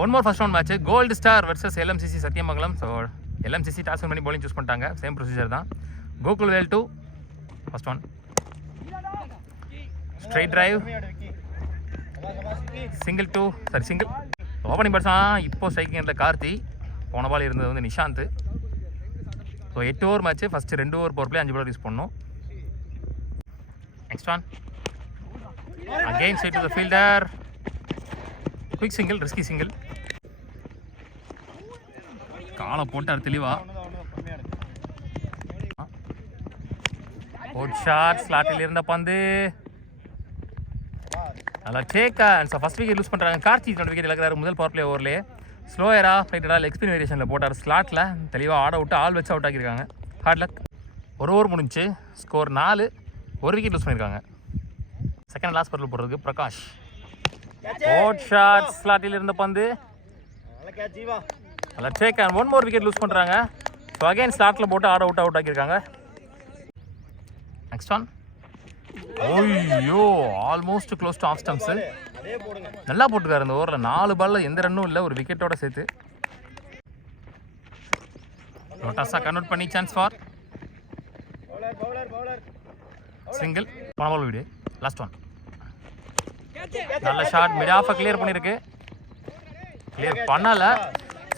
One more first round match gold star versus LMCC Sathyamangalam. So LMCC toss பண்ணி bowling choose பண்ணிட்டாங்க. Same procedure தான். Gokul Vel 2 first one straight drive single 2 sorry single. Opening batsman இப்போ striking இருந்த கார்த்தி, போன ball இருந்தது வந்து Nishanth. So 8 over match. First 2 over power play 5 ball use பண்ணணும். Next one again straight to the fielder, quick single, risky single. காலை போட்டார் தெளிவா. Good shot, ஸ்லாட்டில் இருந்த பந்து நல்லா take. So first wicket loose பண்ணுறாங்க. கார்த்திக் 2 விக்கெட் இழக்கிறாரு முதல் பவர் பிளே ஓவர்லேயே. ஸ்லோயரா ஃப்ளைட்டடா லெக் ஸ்பின் வேரியேஷனில் போட்டார். ஸ்லாட்டில் தெளிவாக ஆட விட்டு ஆள் வச்சு அவுட் ஆக்கியிருக்காங்க. Hard luck. ஒரு ஓவர் முடிஞ்சு ஸ்கோர் 4. 1 விக்கெட் லூஸ் பண்ணியிருக்காங்க. செகண்ட் லாஸ்ட் பவரில் போடுறதுக்கு பிரகாஷ். குட் ஷாட், ஸ்லாட்டில் இருந்த பந்து நல்லா டேக். 1 மோர் விக்கெட் லூஸ் பண்ணுறாங்க. ஸோ அகைன் ஸ்லாட்டில் போட்டு ஆட விட்டு அவுட் ஆக்கியிருக்காங்க. நெக்ஸ்ட் ஒன் ஓய்யோ almost close to off stumps. நல்லா போட்டுருக்காரு இந்த ஓவரில். 4 பாலில் எந்த ரன்னும் இல்லை, ஒரு விக்கெட்டோட சேர்த்து. லோட்டாஸா கன்வெர்ட் பண்ணி சான்ஸ் ஃபார் சிங்கிள். போன பால் வீடு லாஸ்ட் ஒன் நல்ல ஷாட், மிட் ஆஃபை கிளியர் பண்ணியிருக்கு. கிளியர் பண்ணலை.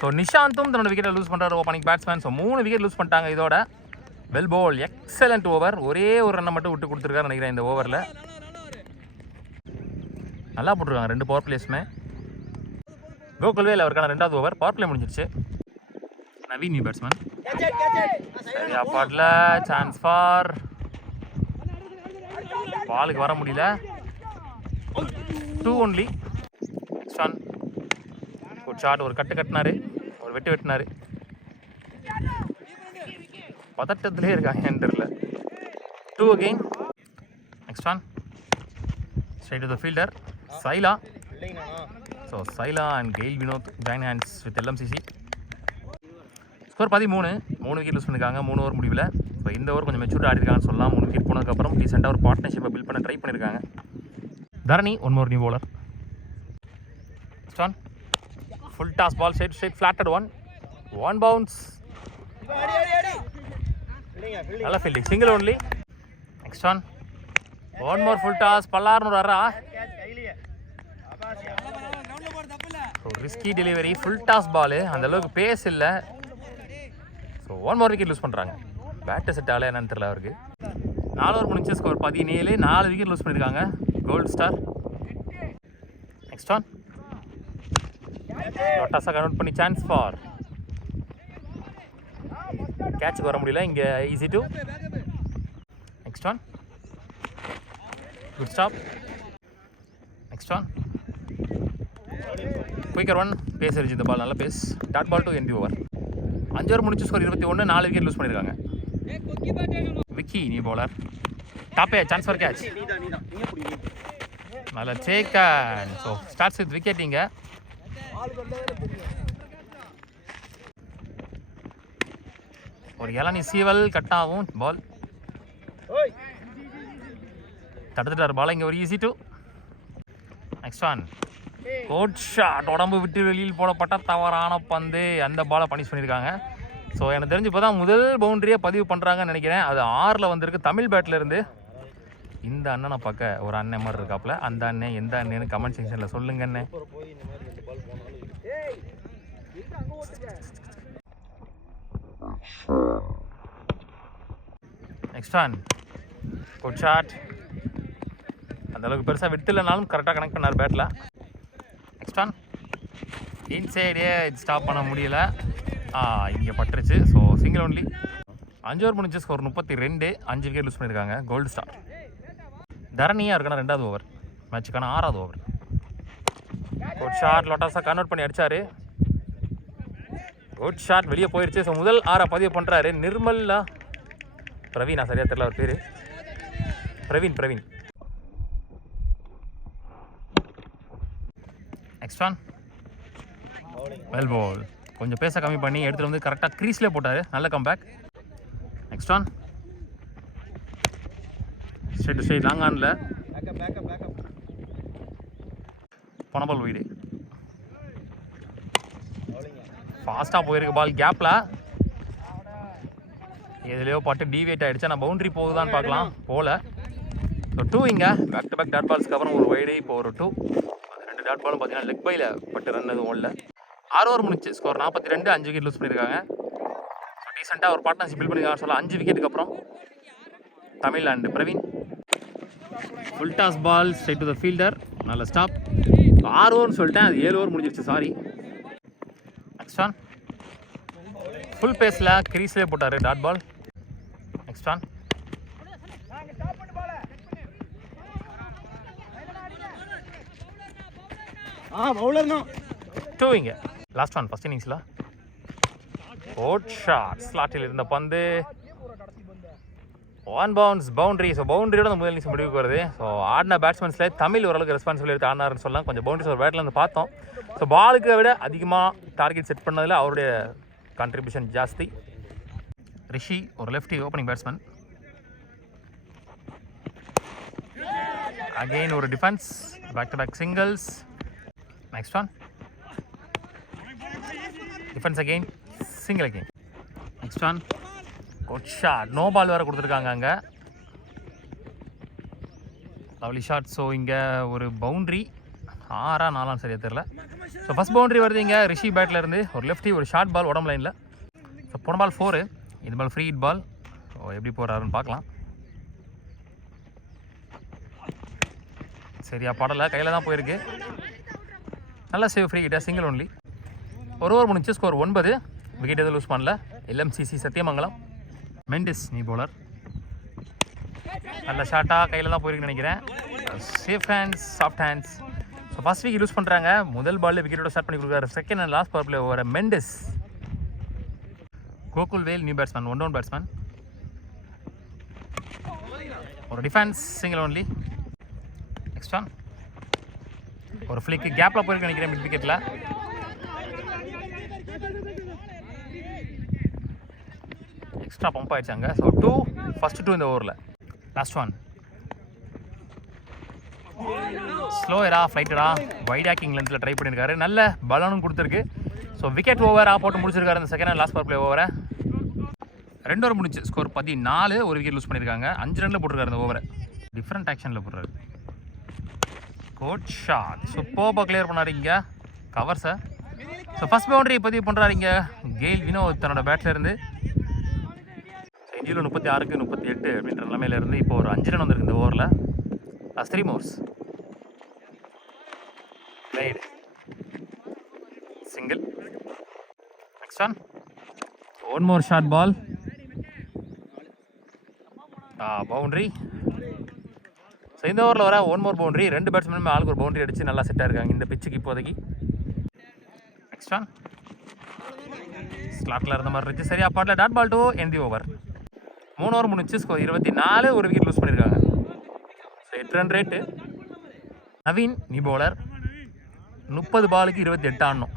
ஸோ நிஷாந்தும் தன்னோட விக்கெட்டை லூஸ் பண்ணுறாரு opening batsman. So 3 wicket loose பண்ணிட்டாங்க இதோட. Well ball, excellent over. ஒரே ஒரு ரன்னை மட்டும் விட்டு கொடுத்துருக்காரு நினைக்கிறேன் இந்த ஓவரில். நல்லா போட்டிருக்காங்க 2 பவர் பிளேஸுமே. கோகுல்வேல் அவருக்கான 2வது ஓவர். பவர் பிளே முடிஞ்சிருச்சு. Naveen new batsman. சரியா பாடல, சான்ஸ் ஃபார். பாலுக்கு வர முடியல. 2 ஒன்லி. ஸ்டான் குட் ஷாட். ஒரு கட்டு கட்டினாரு, ஒரு வெட்டு வெட்டினாரு. பதட்டத்திலே இருக்காங்க என்டரில். 2 again. Next one straight to the fielder Saila. So Saila and Gayle Vinod join hands with LMCC. Score 13. 3 wicket loose பண்ணியிருக்காங்க 3 ஓவர் முடிவில். ஸோ இந்த ஓவர் கொஞ்சம் மெச்சூர்டாக ஆடிருக்காங்கன்னு சொல்லலாம். 3 விக்கெட் போனதுக்கப்புறம் ரீசெண்டாக ஒரு பார்ட்னர்ஷிப்பை பில்ட் பண்ண ட்ரை பண்ணியிருக்காங்க. Dharani 1 more new bowler. Stan full toss ball straight ஃபிளாட்டட் ஒன் பவுன்ஸ். நல்ல fielding, single only. Next one more full toss. பல்லார்னு வரா. Risky delivery, full toss ball, அந்த அளவுக்கு பேஸ் இல்லை. ஸோ 1 மோர் விக்கெட் லூஸ் பண்ணுறாங்க. பேட்டு செட் ஆகல என்னன்னு தெரியல அவருக்கு. 4 ஓவர் முடிஞ்ச ஸ்கோர் 17. 4 விக்கெட் லூஸ் பண்ணியிருக்காங்க கோல்டு ஸ்டார். நெக்ஸ்ட் ஒன் லோட்டாஸா கன்வெர்ட் பண்ணி சான்ஸ் ஃபார். கேட்சுக்கு வர முடியல இங்கே. Easy 2. Next one good stop. Next one quicker 1. Pace இருந்துச்சு இந்த பால், நல்ல pace. Dot ball to end over. 5 over முடிச்சு ஸ்கோர் 21. 4 விக்கெட் லூஸ் பண்ணியிருக்காங்க. Vicky new bowler. டாப்பே சான்ஸ் ஃபார் கேட்ச். நல்ல take. So starts with wicket. இங்கே ஒரு இளநி சீவல் கட்டாகும் பால். தடுத்துட்டார் பால். இங்கே ஒரு easy 2. Next one good shot. உடம்பு விட்டு வெளியில் போடப்பட்ட தவறான பந்து. அந்த பாலை பனிஷ் பண்ணியிருக்காங்க. ஸோ எனக்கு தெரிஞ்சு இப்போ தான் முதல் பவுண்டரியை பதிவு பண்ணுறாங்கன்னு நினைக்கிறேன். அது 6ல் வந்திருக்கு தமிழ் பேட்டில் இருந்து. இந்த அண்ணனை பார்க்க ஒரு அண்ணன் மாதிரி இருக்காப்புல. அந்த அண்ணன் எந்த அண்ணன்னு கமெண்ட் செக்ஷனில் சொல்லுங்க அண்ணன். Next one good shot. அந்தளவுக்கு பெருசாக விட்டுலனாலும் கரெக்டாக கனெக்ட் பண்ணார் பேட்டில். நெக்ஸ்ட் ஒன் இன்சைடே ஸ்டாப் பண்ண முடியல. இங்கே பட்டுருச்சு. So single only. 5 ஓவர் முடிஞ்ச ஸ்கோர் 32. 5 விக்கெட் லூஸ் பண்ணியிருக்காங்க கோல்டு ஸ்டார். தரணியாக இருக்கான 2வது ஓவர் மேட்சுக்கான 6வது ஓவர். Good shot. லோட்டாஸா கன்வெர்ட் பண்ணி அடித்தார். குட் ஷாட் வெளியே போயிடுச்சு. ஸோ முதல் 6 பதிவு பண்ணுறாரு நிர்மல்லா பிரவீனா, சரியாக தெரியல அவர் பேர். Praveen. Next one well ball. கொஞ்சம் பேச கம்மி பண்ணி எடுத்துகிட்டு வந்து கரெக்டாக க்ரீஸ்லேயே போட்டார். நல்ல comeback. Next one straight long ஆனில் போன பால் வீடு. ஃபாஸ்ட்டாக போயிருக்கு பால் கேப்பில். எதுலையோ பட்டு டிவியேட் ஆகிடுச்சு. நான் பவுண்ட்ரி போகுதான்னு பார்க்கலாம். போகல. ஸோ 2 இங்கே பேக் டு பேக் டாட் பால்ஸ்க்கு அப்புறம் ஒரு வைடு. இப்போ ஒரு 2. அந்த 2 டாட் பாலும் பார்த்தீங்கன்னா லெக் பையில் பட்டு ரன் எதுவும் ஓடல. 6 ஓவர் முடிச்சு. ஸ்கோர் 42. 5 விக்கெட் லூஸ் பண்ணியிருக்காங்க. ஸோ டீசெண்டாக ஒரு பார்ட்னர்ஷிப் பில்ட் பண்ணியிருக்காங்க சொல்ல. 5 விக்கெட்டுக்கு அப்புறம் Tamil and Praveen. Full toss ball straight to the fielder. நல்ல ஸ்டாப். 6 ஓவர்னு சொல்லிட்டேன், அது 7 ஓவர் முடிஞ்சிருச்சு. சாரி. Next on. ஃபுல் பேஸில் கிரீஸ்லேயே போட்டார் dot ball. Next one. Bowler தான் 2 இங்கே லாஸ்ட் ஒன் ஃபர்ஸ்ட் இன்னிங்ஸில். ஓட் ஷாட். ஸ்லாட்டில் இருந்த பந்து 1 பவுன்ஸ் பவுண்டரி. ஸோ பவுண்டரியோட அந்த முதல் இன்னிங்ஸ் முடிவுக்கு வருது. ஸோ ஆடின பேட்ஸ்மேன்ஸில் தமிழ் ஓரளவுக்கு ரெஸ்பான்சிபிள் எடுத்து ஆடினாருன்னு சொல்லலாம். கொஞ்சம் பவுண்டரிஸ் ஒரு பேட்டில் வந்து பார்த்தோம். ஸோ பாலுக்கு விட அதிகமாக டார்கெட் செட் பண்ணதில் அவருடைய கான்ட்ரிபியூஷன் ஜாஸ்தி. ரிஷி ஒரு லெஃப்டி ஓப்பனிங் பேட்ஸ்மேன். அகெயின் ஒரு defence. Back to back singles. Next one. Defence again. Single again. Next one. Good shot. No ball வேறு கொடுத்துருக்காங்க அங்கே. Lovely shot. ஸோ இங்கே ஒரு பவுண்ட்ரி. 6 4 சரியாக தெரில. ஸோ ஃபஸ்ட் பவுண்ட்ரி வருது இங்கே ரிஷி பேட்டில் இருந்து. ஒரு லெஃப்டி ஒரு ஷார்ட் பால் உடம்பு லைனில். ஸோ போன பால் 4. இந்த ball free hit ball. So எப்படி போகிறாருன்னு பார்க்கலாம். சரியா படலை, கையில் தான் போயிருக்கு. நல்லா சேவ். ஃப்ரீ ஹிட்டாக சிங்கிள் ஒன்லி. ஒரு ஓவர் முடிச்சு. ஸ்கோர் 9. விக்கெட் எதுவும் லூஸ் பண்ணல. LMCC Sathyamangalam. Mendis new bowler. நல்ல ஷாட்டாக கையில் தான் போயிருக்குன்னு நினைக்கிறேன். Safe hands soft hands. So first wicket use பண்ணுறாங்க. முதல் பாலில் விக்கெட்டோட ஸ்டார்ட் பண்ணி கொடுக்குறாரு. Second and last power play over Mendis. Gokul Vel new batsman. 1 down batsman. ஒரு defence single only. Next one. ஒரு ஃப்ளிக்கு கேப்பில் போயிருக்கு நினைக்கிறேன் மிட் விக்கெட்டில். எக்ஸ்ட்ரா பம்ப் ஆயிடுச்சாங்க. ஸோ 2 ஃபர்ஸ்ட் 2 இந்த ஓவரில். Last one. ஸ்லோயரா ஃப்ளைட்டரா வைட் ஆக்கிங் லென்த்தில் ட்ரை பண்ணியிருக்காரு. நல்ல பலனும் கொடுத்துருக்கு. ஸோ விக்கெட் ஓவராக போட்டு முடிச்சிருக்காரு இந்த second and last power play ஓவரை. 2 ஓவர் முடிச்சு. ஸ்கோர் 14. ஒரு விக்கெட் லூஸ் பண்ணியிருக்காங்க. 5 ரனில் போட்டிருக்காரு இந்த ஓவரை. டிஃப்ரெண்ட் ஆக்ஷனில் போடுறாரு. Good shot. சூப்பராக கிளியர் பண்ணார் இங்கே கவர்ஸை. ஸோ ஃபஸ்ட் பவுண்டரி பதிவு பண்ணுறாரு இங்கே கெயில் வினோத் தன்னோட பேட்டில் இருந்து. ஸோ இந்தியில் 36க்கு 38 அப்படின்ற நிலைமையில இருந்து இப்போ ஒரு 5 ரன் வந்திருக்கு இந்த ஓவரில். லாஸ்ட் 3 மோர்ஸ். Played single. Next one. 1 more short ball. Boundary. So இந்த ஓவரில் வர 1 மோர் பவுண்ட்ரி. 2 பேட்ஸ்மேனுமே ஆளுக்கு ஒரு பவுண்ட்ரி அடித்து நல்லா செட்டாக இருக்காங்க இந்த பிச்சுக்கு இப்போதைக்கு. Next one. ஸ்லாட்டில் இருந்த மாதிரி இருந்துச்சு. சரியா பாட்டில் dot ball 2 end the over. 3 over முடிச்சு. ஸ்கோர் 24. ஒரு விக்கெட் லூஸ் பண்ணியிருக்காங்க. So 8 run rate. Naveen new bowler. 30 பாலுக்கு 28 ஆடணும்.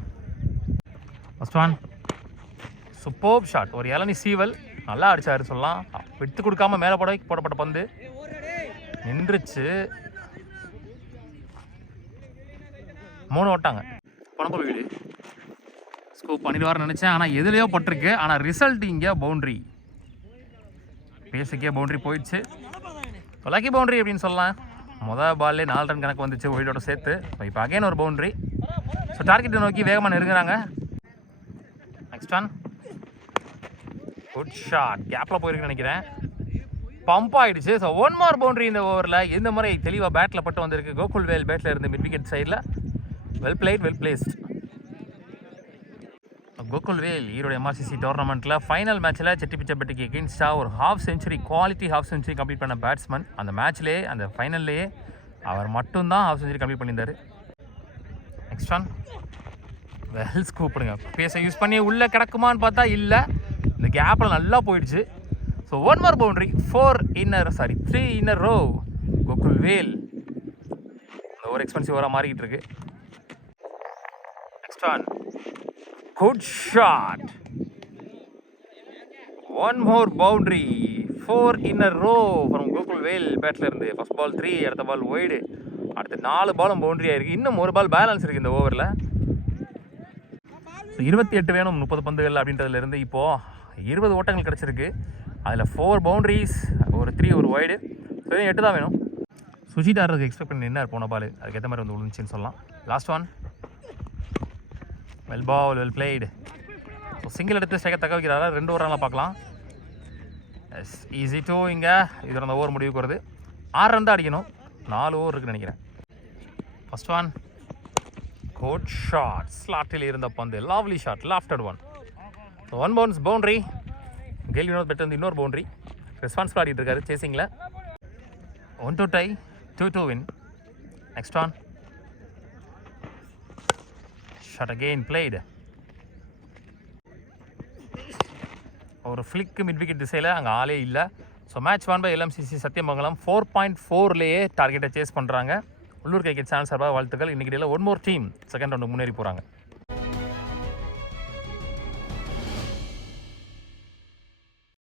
First one. Super shot. ஒரு இளநி சீவல் நல்லா அடிச்சாரு சொல்லலாம். விட்டு கொடுக்காம மேலே போடப்பட்ட பந்து நின்றுச்சு. 3 ஓட்டாங்க. பணப்பல் வீடு ஸ்கூப் பண்ணிடுவார்னு நினச்சேன். ஆனால் எதுலையோ பட்டிருக்கு. ஆனால் ரிசல்ட் இங்கே பவுண்ட்ரி. பேஸுக்கே பவுண்ட்ரி போயிடுச்சு. லக்கி பவுண்ட்ரி அப்படின்னு சொல்லலாம். மொதல் பால்லே 4 ரன் கணக்கு வந்துச்சு ஒயிட்டோட சேர்த்து. இப்போ அகைன் ஒரு பவுண்ட்ரி. ஸோ டார்கெட்டை நோக்கி வேகமாக நெருங்குறாங்க. Next one. Good shot. கேப்பில் போயிருக்குன்னு நினைக்கிறேன். பம்ப் ஆகிடுச்சு. ஸோ 1 மோர் பவுண்ட்ரி இந்த ஓவரில். இந்த முறை தெளிவாக பேட்டில் பட்டு வந்திருக்கு. கோகுல் வேல் பேட்டில் இருந்து மிட் விக்கெட் சைடில். Well played well placed. Gokul Vel Erode MRCC டோர்னமெண்ட்டில் ஃபைனல் மேட்ச்சில் செட்டிப்பிச்சப்பட்டிக்கு எகெயின்ஸ்டாக ஒரு half century quality half century complete பண்ண பேட்ஸ்மேன். அந்த மேட்ச்லேயே அந்த ஃபைனல்லையே அவர் மட்டும்தான் ஹாஃப் செஞ்சுரி கம்ப்ளீட் பண்ணியிருந்தார். Next one. வெல் ஸ்கூப்புடுங்க. பேஸை யூஸ் பண்ணி உள்ளே கிடக்குமான்னு பார்த்தா இல்லை. இந்த கேப்பில் நல்லா போயிடுச்சு. So 1 more boundary. 3 in a row. Gokul Vel இந்த ஓவர் எக்ஸ்பென்சிவ் ஓவராக மாறிக்கிட்டு இருக்கு. Next one. Good shot. 1 more boundary. 4 in a row from Gokul Vel பேட்டில் இருந்து. ஃபர்ஸ்ட் பால் 3, அடுத்த பால் ஒய்டு. அடுத்த 4 பாலும் பவுண்ட்ரி ஆயிருக்கு. இன்னும் ஒரு பால் பேலன்ஸ் இருக்குது இந்த ஓவரில். ஸோ 28 வேணும் 30 பந்துகள் அப்படின்றதுலேருந்து இப்போது 20 ஓட்டங்கள் கிடச்சிருக்கு. அதில் 4 பவுண்ட்ரிஸ், ஒரு 3 ஒரு வைடு. ஸோ 8 தான் வேணும். சுஜித் ஆடுறதுக்கு எக்ஸ்பெக்ட் பண்ணி என்ன போன பால் அதுக்கேற்ற மாதிரி வந்து விழுந்துச்சின்னு சொல்லலாம். Last one, well ball, well played. So single எடுத்து ஸ்ட்ரைக்கை தக்க வைக்கிறாரா? 2 ஓவரெலாம் பார்க்கலாம். Yes, easy two. இங்கே இதோட அந்த ஓவர் முடிவுக்கு வருது. 6 ரன் தான் அடிக்கணும். 4 ஓவர் இருக்குன்னு நினைக்கிறேன். ஃபர்ஸ்ட் ஒன், கோட் ஷாட், ஸ்லாட்டில் இருந்த பந்து, lovely shot, lofted one. So 1 bounce boundary. கேல் வினோத் பெற்று வந்து இன்னொரு பவுண்ட்ரி. ரெஸ்பான்சிபிள் ஆடிட்டு இருக்காரு சேசிங்கில். 1-2 tie, 2-2 win. Next one, shot again played. ஒரு ஃப்ளிக்கு மிட் விக்கெட் திசையில் அங்கே ஆளே இல்லை. So match 1 by LMCC Sathyamangalam 4.4லேயே டார்கெட்டை சேஸ் பண்ணுறாங்க. உள்ளூர் கிரிக்கெட் சேனல் சார்பாக வாழ்த்துக்கள். இன்றைக்கி டேயில் 1 மோர் டீம் செகண்ட் ரவுண்டுக்கு முன்னேறி போகிறாங்க.